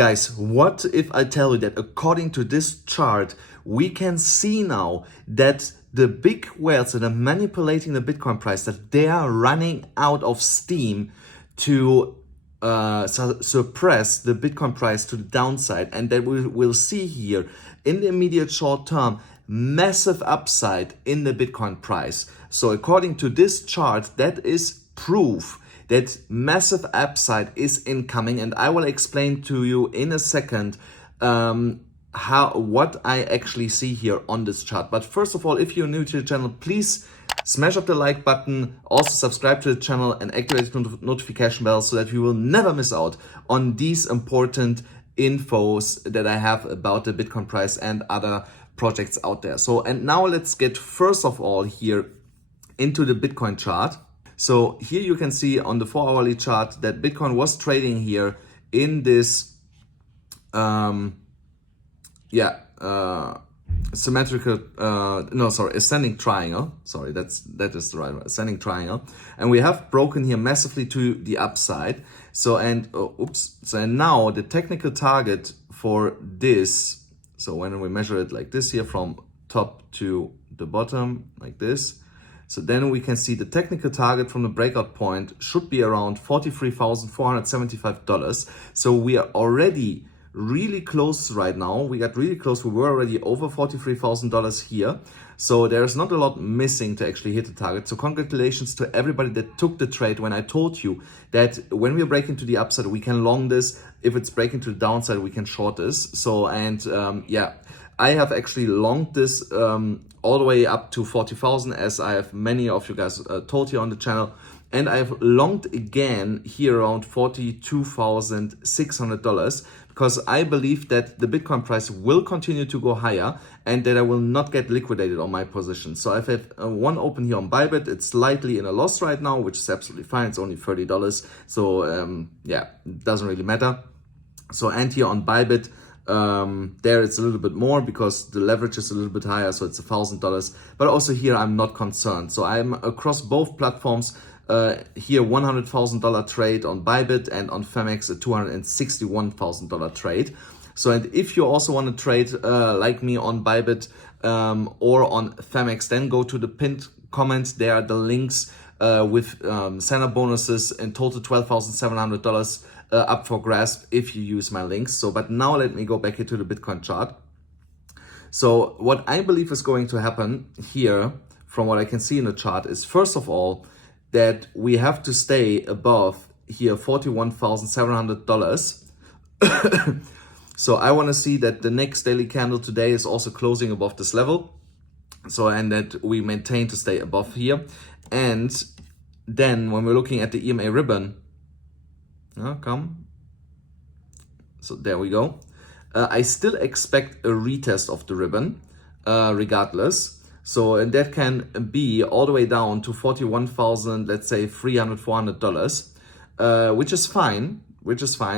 Guys, what if I tell you that according to this chart, we can see now that the big whales that are manipulating the Bitcoin price, that they are running out of steam to suppress the Bitcoin price to the downside, and that we will see here in the immediate short term massive upside in the Bitcoin price. So according to this chart, that is proof that massive upside is incoming, and I will explain to you in a second what I actually see here on this chart. But first of all, if you're new to the channel, please smash up the like button, also subscribe to the channel and activate the notification bell so that you will never miss out on these important infos that I have about the Bitcoin price and other projects out there. So, and now let's get first of all here into the Bitcoin chart. So here you can see on the 4-hourly chart that Bitcoin was trading here in this ascending triangle. Sorry, that is the right one, ascending triangle. And we have broken here massively to the upside. So, and now the technical target for this, so when we measure it like this here from top to the bottom, like this, so then we can see the technical target from the breakout point should be around $43,475. So we are already really close right now. We got really close. We were already over $43,000 here. So there's not a lot missing to actually hit the target. So congratulations to everybody that took the trade when I told you that when we are breaking to the upside, we can long this. If it's breaking to the downside, we can short this. So, and I have actually longed this all the way up to 40,000, as I have many of you guys told here on the channel. And I've longed again here around $42,600 because I believe that the Bitcoin price will continue to go higher and that I will not get liquidated on my position. So I've had one open here on BYBIT. It's slightly in a loss right now, which is absolutely fine. It's only $30. So it doesn't really matter. So, and here on BYBIT, there it's a little bit more because the leverage is a little bit higher, so it's $1,000. But also here I'm not concerned. So I'm across both platforms. Here $100,000 trade on BYBIT and on Phemex a $261,000 trade. So, and if you also want to trade like me on BYBIT or on Phemex, then go to the pinned comment. There are the links with sign-up bonuses, in total $12,700 up for grasp if you use my links. So, but now let me go back here to the Bitcoin chart. So what I believe is going to happen here, from what I can see in the chart, is first of all that we have to stay above here $41,700. So I want to see that the next daily candle today is also closing above this level. So, and that we maintain to stay above here. And then when we're looking at the EMA ribbon, so there we go. I still expect a retest of the ribbon regardless. So, and that can be all the way down to 41,000, let's say $300-400, which is fine.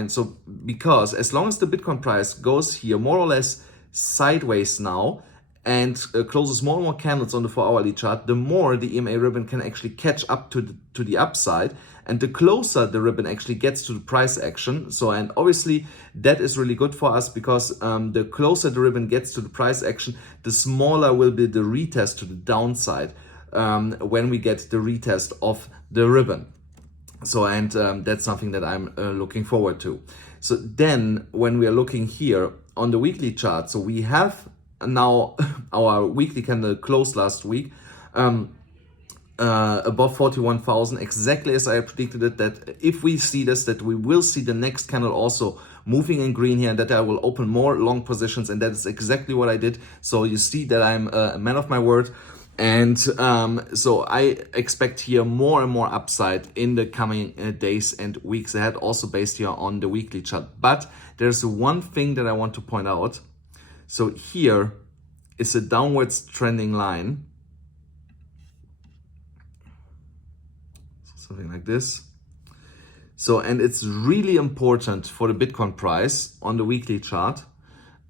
So, because as long as the Bitcoin price goes here more or less sideways now and closes more and more candles on the 4-hourly chart, the more the EMA ribbon can actually catch up to the upside, and the closer the ribbon actually gets to the price action. So, and obviously that is really good for us because the closer the ribbon gets to the price action, the smaller will be the retest to the downside when we get the retest of the ribbon. So, and that's something that I'm looking forward to. So then when we are looking here on the weekly chart, so we have now our weekly candle closed last week above 41,000, exactly as I predicted it, that if we see this, that we will see the next candle also moving in green here, and that I will open more long positions, and that is exactly what I did. So you see that I'm a man of my word, and so I expect here more and more upside in the coming days and weeks ahead, also based here on the weekly chart. But there's one thing that I want to point out. So here is a downwards trending line, something like this. So, and it's really important for the Bitcoin price on the weekly chart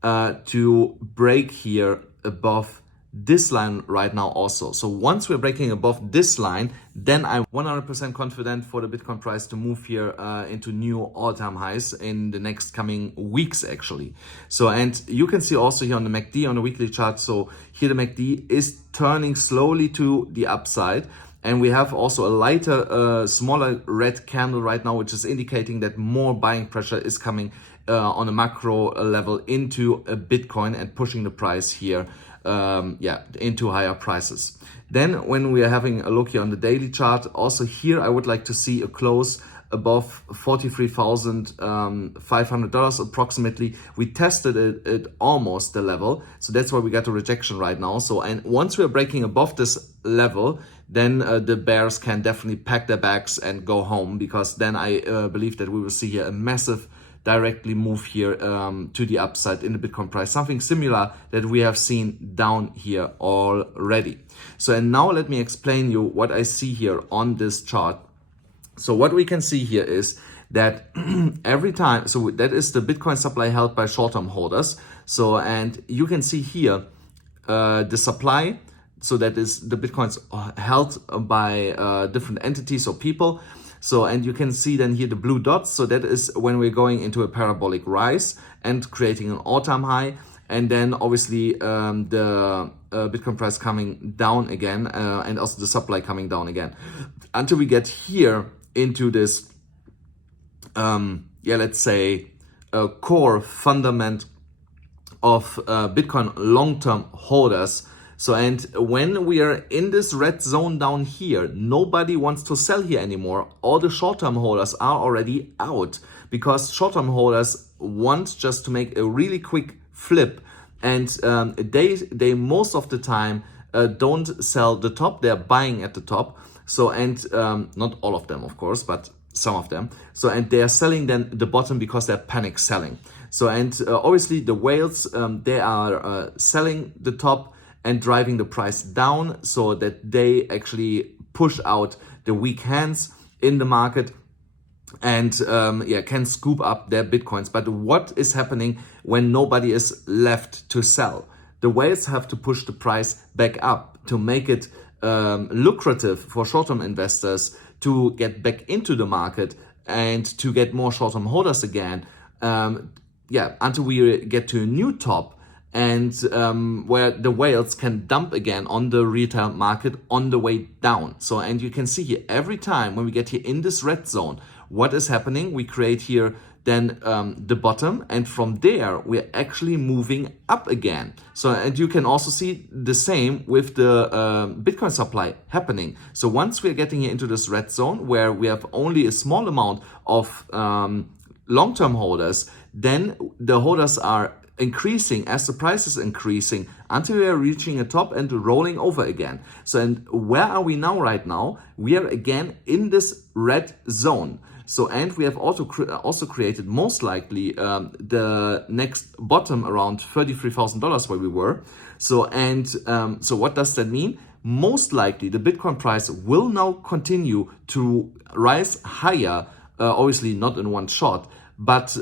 to break here above this line right now also. So once we're breaking above this line, then I'm 100% confident for the Bitcoin price to move here into new all-time highs in the next coming weeks actually. So, and you can see also here on the MACD, on the weekly chart, so here the MACD is turning slowly to the upside. And we have also a lighter, smaller red candle right now, which is indicating that more buying pressure is coming on a macro level into Bitcoin and pushing the price here into higher prices. Then when we are having a look here on the daily chart, also here I would like to see a close above $43,500 approximately. We tested it at almost the level, so that's why we got a rejection right now. So, and once we're breaking above this level, then the bears can definitely pack their bags and go home, because then I believe that we will see here a massive directly move here to the upside in the Bitcoin price, something similar that we have seen down here already. So, and now let me explain you what I see here on this chart. So what we can see here is that every time, so that is the Bitcoin supply held by short-term holders. So, and you can see here the supply, so that is the Bitcoins held by different entities or people. So, and you can see then here the blue dots. So that is when we're going into a parabolic rise and creating an all-time high. And then obviously the Bitcoin price coming down again and also the supply coming down again. Until we get here into this, let's say a core fundament of Bitcoin long-term holders. So, and when we are in this red zone down here, nobody wants to sell here anymore. All the short-term holders are already out, because short-term holders want just to make a really quick flip, and they most of the time don't sell the top, they're buying at the top. So, and not all of them, of course, but some of them. So, and they are selling then the bottom because they're panic selling. So, and obviously the whales, they are selling the top and driving the price down, so that they actually push out the weak hands in the market and can scoop up their Bitcoins. But what is happening when nobody is left to sell? The whales have to push the price back up to make it lucrative for short-term investors to get back into the market and to get more short-term holders again, until we get to a new top, and where the whales can dump again on the retail market on the way down. So, and you can see here every time when we get here in this red zone, what is happening? We create here then the bottom, and from there we're actually moving up again. So, and you can also see the same with the Bitcoin supply happening. So once we're getting here into this red zone where we have only a small amount of long-term holders, then the holders are increasing as the price is increasing until we are reaching a top and rolling over again. So, and where are we now right now? We are again in this red zone. So, and we have also created most likely the next bottom around $33,000 where we were. So, and so what does that mean? Most likely the Bitcoin price will now continue to rise higher, obviously not in one shot, but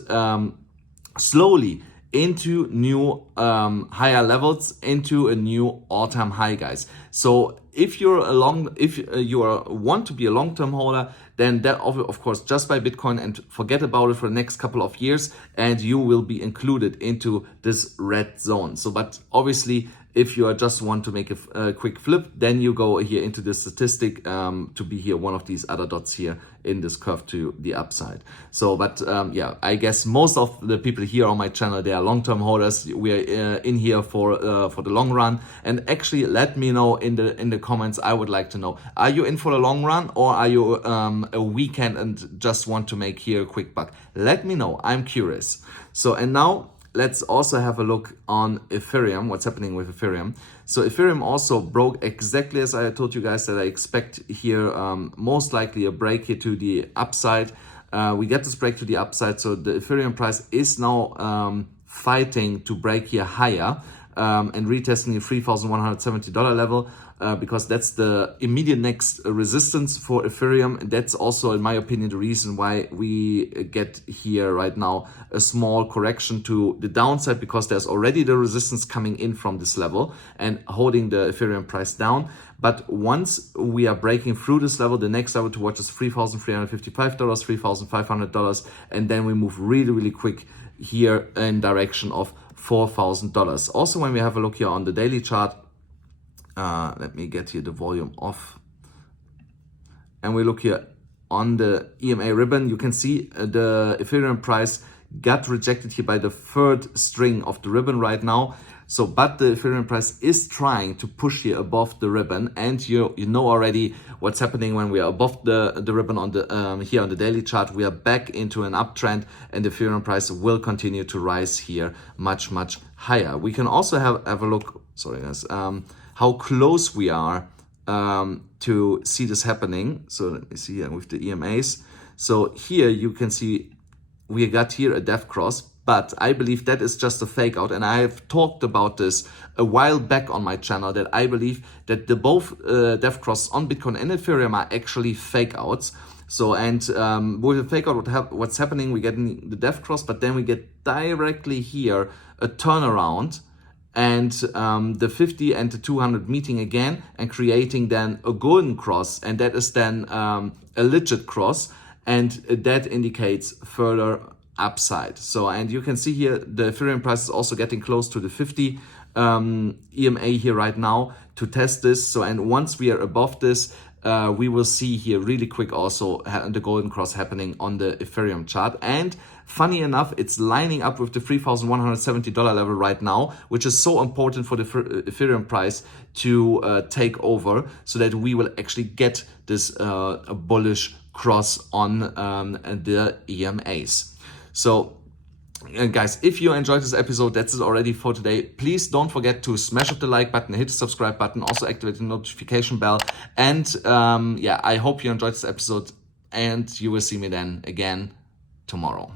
slowly into new higher levels, into a new all-time high, guys. So if you want to be a long-term holder, then that of course just buy Bitcoin and forget about it for the next couple of years, and you will be included into this red zone. So, but obviously if you just want to make a quick flip, then you go here into the statistic to be here one of these other dots here in this curve to the upside. So, but I guess most of the people here on my channel, they are long-term holders. We are in here for the long run. And actually, let me know in the comments. I would like to know: are you in for the long run, or are you a weekend and just want to make here a quick buck? Let me know. I'm curious. So, and now let's also have a look on Ethereum, what's happening with Ethereum. So Ethereum also broke exactly as I told you guys that I expect here, most likely a break here to the upside. We get this break to the upside, so the Ethereum price is now fighting to break here higher. and retesting the $3,170 level, because that's the immediate next resistance for Ethereum. That's also, in my opinion, the reason why we get here right now a small correction to the downside, because there's already the resistance coming in from this level and holding the Ethereum price down. But once we are breaking through this level, the next level to watch is $3,355, $3,500, and then we move really, really quick here in direction of $4,000. Also, when we have a look here on the daily chart, let me get here the volume off, and we look here on the EMA ribbon, you can see the Ethereum price got rejected here by the third string of the ribbon right now. So, but the Ethereum price is trying to push here above the ribbon, and you know already what's happening when we are above the ribbon on the here on the daily chart. We are back into an uptrend, and the Ethereum price will continue to rise here much higher. We can also have a look. Sorry guys, how close we are to see this happening. So let me see here with the EMAs. So here you can see we got here a death cross, but I believe that is just a fake out. And I have talked about this a while back on my channel, that I believe that the both death crosses on Bitcoin and Ethereum are actually fake outs. So, and with a fake out, what's happening, we get the death cross, but then we get directly here a turnaround, and the 50 and the 200 meeting again and creating then a golden cross, and that is then a legit cross, and that indicates further upside. So, and you can see here the Ethereum price is also getting close to the 50 EMA here right now to test this. So, and once we are above this, we will see here really quick also the golden cross happening on the Ethereum chart. And funny enough, it's lining up with the $3,170 level right now, which is so important for the Ethereum price to take over, so that we will actually get this bullish cross on the EMAs. So guys, if you enjoyed this episode, that's it already for today. Please don't forget to smash up the like button, hit the subscribe button, also activate the notification bell. And yeah, I hope you enjoyed this episode, and you will see me then again tomorrow.